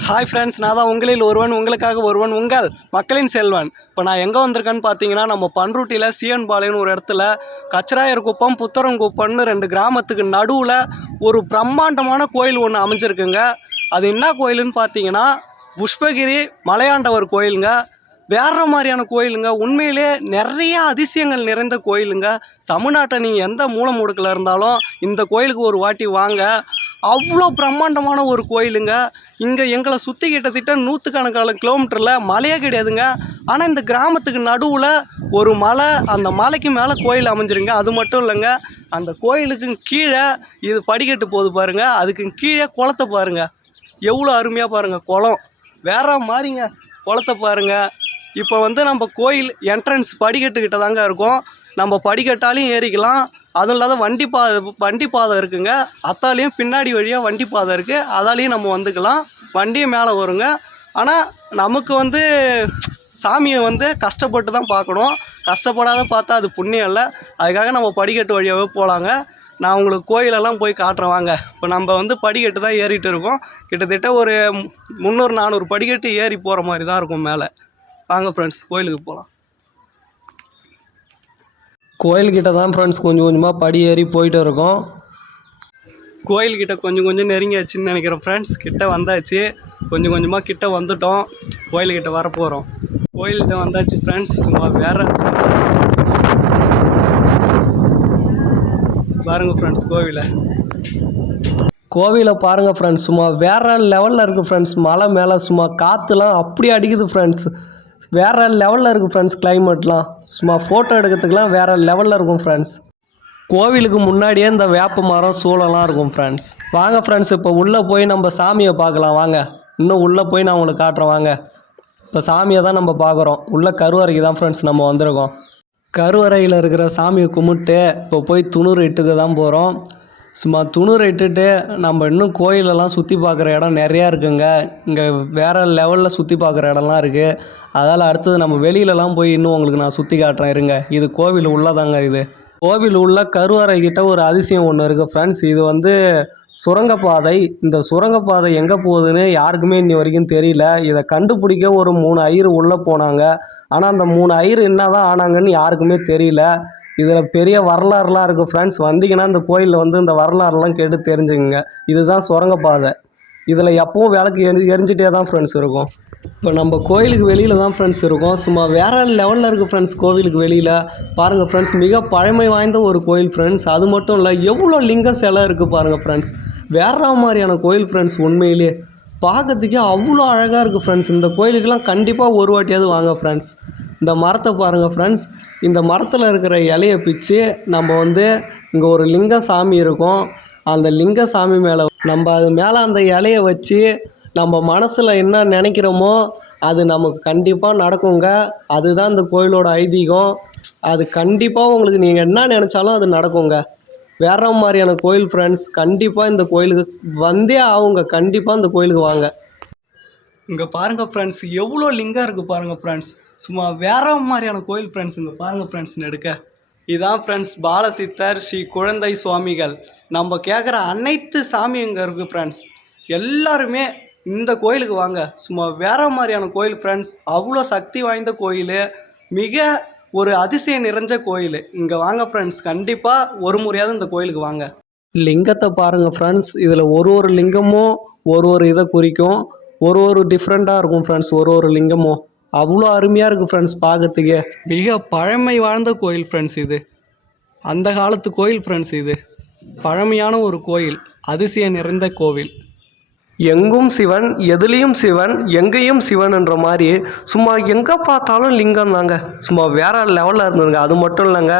Hi friends நான் தான் உங்களில் ஒருவன் உங்களுக்காக ஒருவன் உங்கள் மக்களின் செல்வன். இப்போ நான் எங்கே வந்திருக்கேன்னு பார்த்தீங்கன்னா நம்ம பன்ருட்டியில் சிஎன் பாளையம்னு ஒரு இடத்துல கச்சராயர் குப்பம் புத்தரங்குப்பம்னு ரெண்டு கிராமத்துக்கு நடுவில் ஒரு பிரம்மாண்டமான கோயில் ஒன்று அமைஞ்சிருக்குங்க. அது என்ன கோயிலுன்னு பார்த்தீங்கன்னா புஷ்பகிரி மலையாண்டவர் கோயிலுங்க. வேறு மாதிரியான கோயிலுங்க. உண்மையிலே நிறைய அதிசயங்கள் நிறைந்த கோயிலுங்க. தமிழ்நாட்டை நீங்கள் எந்த மூலம் முடுக்கில் இருந்தாலும் இந்த கோயிலுக்கு ஒரு வாட்டி வாங்க. அவ்வளோ பிரம்மாண்டமான ஒரு கோயிலுங்க. இங்கே எங்களை சுற்றி கிட்டத்தட்ட நூற்றுக்கணக்கான கிலோமீட்டரில் மலையே கிடையாதுங்க. ஆனால் இந்த கிராமத்துக்கு நடுவில் ஒரு மலை அந்த மலைக்கு மேலே கோயில் அமைஞ்சிருங்க. அது மட்டும் இல்லைங்க அந்த கோயிலுக்கும் கீழே இது படிக்கட்டு போகுது பாருங்க அதுக்கு கீழே குளத்தை பாருங்க. எவ்வளோ அருமையாக பாருங்க குளம். வேற மாதிரிங்க குளத்தை பாருங்க. இப்போ வந்து நம்ம கோயில் என்ட்ரன்ஸ் படிக்கட்டுக்கிட்ட தாங்க இருக்கும். நம்ம படிக்கட்டாலையும் ஏறிக்கலாம். அதுவும் இல்லாத வண்டி பாதை வண்டி பாதை இருக்குங்க. அத்தாலையும் பின்னாடி வழியாக வண்டி பாதை இருக்குது அதாலையும் நம்ம வந்துக்கலாம். வண்டியும் மேலே வருங்க. ஆனால் நமக்கு வந்து சாமியை வந்து கஷ்டப்பட்டு தான் பார்க்கணும். கஷ்டப்படாத பார்த்தா அது புண்ணியம் இல்லை. அதுக்காக நம்ம படிக்கட்டு வழியாகவே போகலாங்க நான் உங்களுக்கு கோயிலெல்லாம் போய் காட்டுறேன். வாங்க. இப்போ நம்ம வந்து படிக்கட்டு தான் ஏறிட்டு இருக்கோம். கிட்டத்தட்ட ஒரு முந்நூறு நானூறு படிக்கட்டு ஏறி போகிற மாதிரி தான் இருக்கும் மேலே. வாங்க ஃப்ரெண்ட்ஸ் கோயிலுக்கு போகலாம் கோயில்கிட்ட தான் ஃப்ரெண்ட்ஸ் கொஞ்சம் கொஞ்சமாக படி ஏறி போயிட்டு இருக்கோம். கோயில்கிட்ட கொஞ்சம் கொஞ்சம் நெருங்கியாச்சுன்னு நினைக்கிறேன். ஃப்ரெண்ட்ஸ் கிட்ட வந்தாச்சு. கொஞ்சம் கொஞ்சமாக கிட்ட வந்துட்டோம். கோயில்கிட்ட வர போகிறோம் கோயில்கிட்ட வந்தாச்சு ஃப்ரெண்ட்ஸ் சும்மா வேற. பாருங்க ஃப்ரெண்ட்ஸ் கோவிலை. கோவிலை பாருங்கள் ஃப்ரெண்ட்ஸ் சும்மா வேற லெவலில் இருக்குது ஃப்ரெண்ட்ஸ் மலை மேலே சும்மா காற்றுலாம் அப்படி அடிக்குது ஃப்ரெண்ட்ஸ் வேறு லெவலில் இருக்கும் ஃப்ரெண்ட்ஸ் கிளைமேட்லாம் சும்மா ஃபோட்டோ எடுக்கிறதுக்குலாம் வேறு லெவலில் இருக்கும் ஃப்ரெண்ட்ஸ் கோவிலுக்கு முன்னாடியே இந்த வேப்ப மரம் சூழலாம் இருக்கும் ஃப்ரெண்ட்ஸ் வாங்க ஃப்ரெண்ட்ஸ் இப்போ உள்ளே போய் நம்ம சாமியை பார்க்கலாம். வாங்க. இன்னும் உள்ளே போய் நான் உங்களுக்கு காட்டுறேன். வாங்க. இப்போ சாமியை தான் நம்ம பார்க்குறோம். உள்ளே கருவறைக்கு தான் ஃப்ரெண்ட்ஸ் நம்ம வந்திருக்கோம். கருவறையில் இருக்கிற சாமியை கும்பிட்டு இப்போ போய் துணுறு இட்டுக்கு தான் போகிறோம் சும்மா துணுறு இட்டுட்டு நம்ம இன்னும் கோயிலெல்லாம் சுற்றி பார்க்குற இடம் நிறையா இருக்குங்க. இங்கே வேறு லெவலில் சுற்றி பார்க்குற இடம்லாம் இருக்குது அதால் அடுத்தது நம்ம வெளியிலலாம் போய் இன்னும் உங்களுக்கு நான் சுற்றி காட்டுறேன். இருங்க. இது கோவில் உள்ளதாங்க இது. கோவில் உள்ள கருவறை கிட்ட ஒரு அதிசயம் ஒன்று இருக்குது ஃப்ரெண்ட்ஸ் இது வந்து சுரங்கப்பாதை. இந்த சுரங்கப்பாதை எங்கே போகுதுன்னு யாருக்குமே இன்னி வரைக்கும் தெரியல. இதை கண்டுபிடிக்க ஒரு மூணு ஐயர் உள்ளே போனாங்க. ஆனால் அந்த மூணு ஐயர் என்ன தான் ஆனாங்கன்னு யாருக்குமே தெரியல. இதில் பெரிய வரலாறுலாம் இருக்குது ஃப்ரெண்ட்ஸ் வந்தீங்கன்னா இந்த கோயிலில் வந்து இந்த வரலாறுலாம் கேட்டு தெரிஞ்சுக்கோங்க. இதுதான் சுரங்கப்பாதை. இதில் எப்பவும் விளக்கு எரி எரிஞ்சிட்டே தான் ஃப்ரெண்ட்ஸ் இருக்கும். இப்போ நம்ம கோயிலுக்கு வெளியில் தான் ஃப்ரெண்ட்ஸ் இருக்கும். சும்மா வேறு லெவலில் இருக்குது ஃப்ரெண்ட்ஸ் கோவிலுக்கு வெளியில். பாருங்கள் ஃப்ரெண்ட்ஸ் மிக பழமை வாய்ந்த ஒரு கோயில் ஃப்ரெண்ட்ஸ் அது மட்டும் இல்லை எவ்வளோ லிங்க சிலை இருக்குது பாருங்கள் ஃப்ரெண்ட்ஸ் வேற மாதிரியான கோயில் ஃப்ரெண்ட்ஸ் உண்மையிலேயே பார்க்கறதுக்கே அவ்வளோ அழகாக இருக்குது ஃப்ரெண்ட்ஸ் இந்த கோயிலுக்கெல்லாம் கண்டிப்பாக ஒரு வாட்டியாவது வாங்க ஃப்ரெண்ட்ஸ் இந்த மரத்தை பாருங்கள் ஃப்ரெண்ட்ஸ் இந்த மரத்தில் இருக்கிற இலையை பிச்சு நம்ம வந்து இங்கே ஒரு லிங்க சாமி இருக்கும். அந்த லிங்க சாமி மேலே நம்ம அது மேலே அந்த இலையை வச்சு நம்ம மனசில் என்ன நினைக்கிறோமோ அது நமக்கு கண்டிப்பாக நடக்குங்க. அதுதான் இந்த கோயிலோட ஐதீகம். அது கண்டிப்பாக உங்களுக்கு நீங்கள் என்ன நினச்சாலும் அது நடக்குங்க. வேற மாதிரியான கோயில் ஃப்ரெண்ட்ஸ் கண்டிப்பாக இந்த கோயிலுக்கு வந்தே ஆகுங்க. கண்டிப்பாக இந்த கோயிலுக்கு வாங்க. இங்கே பாருங்கள் ஃப்ரெண்ட்ஸ் எவ்வளோ லிங்கம் இருக்குது பாருங்கள் ஃப்ரெண்ட்ஸ் சும்மா வேற மாதிரியான கோயில் ஃப்ரெண்ட்ஸ் இங்கே பாருங்கள் ஃப்ரெண்ட்ஸ் எடுக்க. இதான் ஃப்ரெண்ட்ஸ் பாலசித்தர் ஸ்ரீ குழந்தை சுவாமிகள். நம்ம கேட்குற அனைத்து சாமி இங்கே இருக்குது ஃப்ரெண்ட்ஸ் எல்லாருமே இந்த கோயிலுக்கு வாங்க. சும்மா வேற மாதிரியான கோயில் ஃப்ரெண்ட்ஸ் அவ்வளோ சக்தி வாய்ந்த கோயில் மிக ஒரு அதிசயம் நிறைஞ்ச கோயில். இங்கே வாங்க ஃப்ரெண்ட்ஸ் கண்டிப்பாக ஒரு முறையாவது இந்த கோயிலுக்கு வாங்க. லிங்கத்தை பாருங்கள் ஃப்ரெண்ட்ஸ் இதில் ஒரு ஒரு லிங்கமும் ஒரு ஒரு இதை குறிக்கும். ஒரு ஒரு டிஃப்ரெண்ட்டாக இருக்கும் ஃப்ரெண்ட்ஸ் ஒரு ஒரு லிங்கமும். அவ்வளோ அருமையாக இருக்குது ஃப்ரெண்ட்ஸ் பார்க்கறதுக்கே. மிக பழமை வாழ்ந்த கோயில் ஃப்ரெண்ட்ஸ் இது. அந்த காலத்து கோயில் ஃப்ரெண்ட்ஸ் இது. பழமையான ஒரு கோயில் அதிசயம் நிறைந்த கோவில். எங்கும் சிவன் எதுலேயும் சிவன் எங்கேயும் சிவன்ன்ற மாதிரி சும்மா எங்கே பார்த்தாலும் லிங்கம் தாங்க. சும்மா வேற லெவலில் இருந்ததுங்க. அது மட்டும் இல்லைங்க.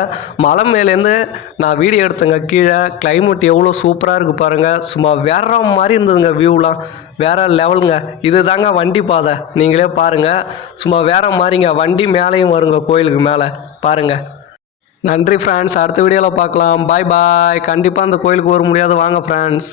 மலை மேலேருந்து நான் வீடியோ எடுத்தேங்க. கீழே கிளைமேட் எவ்வளோ சூப்பராக இருக்குது பாருங்கள் சும்மா வேற மாதிரி இருந்ததுங்க வியூலாம் வேற லெவலுங்க இது தாங்க வண்டி பாதை. நீங்களே பாருங்கள் சும்மா வேற மாதிரிங்க. வண்டி மேலேயும் வருங்க கோயிலுக்கு மேலே. பாருங்கள் நன்றி ஃப்ரெண்ட்ஸ் அடுத்த வீடியோவில் பார்க்கலாம். பாய் பாய் கண்டிப்பாக அந்த கோயிலுக்கு வர முடியாது. வாங்க ஃப்ரெண்ட்ஸ்